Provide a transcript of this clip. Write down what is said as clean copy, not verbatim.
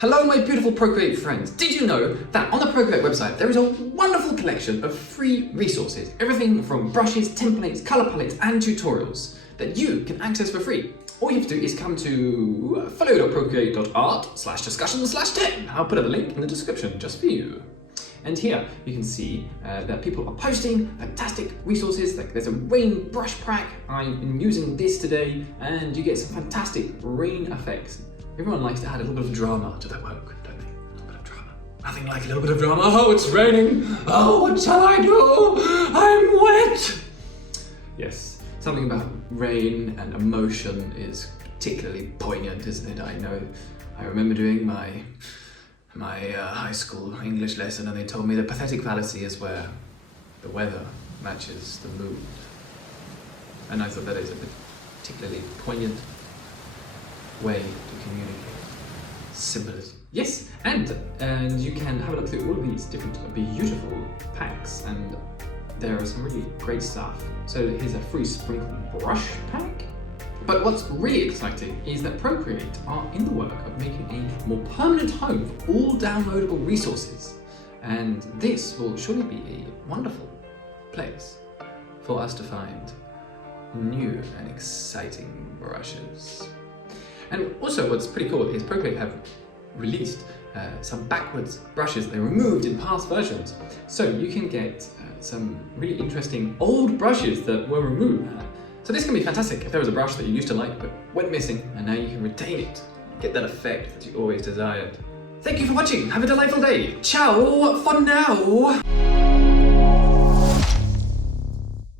Hello my beautiful Procreate friends. Did you know that on the Procreate website there is a wonderful collection of free resources, everything from brushes, templates, color palettes and tutorials that you can access for free. All you have to do is come to follow.procreate.art/discussion/10. I'll put a link in the description just for you. And here you can see that people are posting fantastic resources. Like there's a rain brush pack. I've been using this today and you get some fantastic rain effects. Everyone likes to add a little bit of drama to their work, don't they? A little bit of drama. Nothing like a little bit of drama. Oh, it's raining. Oh, what shall I do? I'm wet. Yes, something about rain and emotion is particularly poignant, isn't it? I know. I remember doing my high school English lesson and they told me the pathetic fallacy is where the weather matches the mood. And I thought that is a particularly poignant way to communicate symbolism. Yes, and you can have a look through all of these different beautiful packs and there are some really great stuff. So here's a free sprinkle brush pack. But what's really exciting is that Procreate are in the work of making a more permanent home for all downloadable resources. And this will surely be a wonderful place for us to find new and exciting brushes. And also what's pretty cool is Procreate have released some backwards brushes they removed in past versions. So you can get some really interesting old brushes that were removed. So this can be fantastic if there was a brush that you used to like but went missing and now you can retain it. Get that effect that you always desired. Thank you for watching. Have a delightful day. Ciao for now.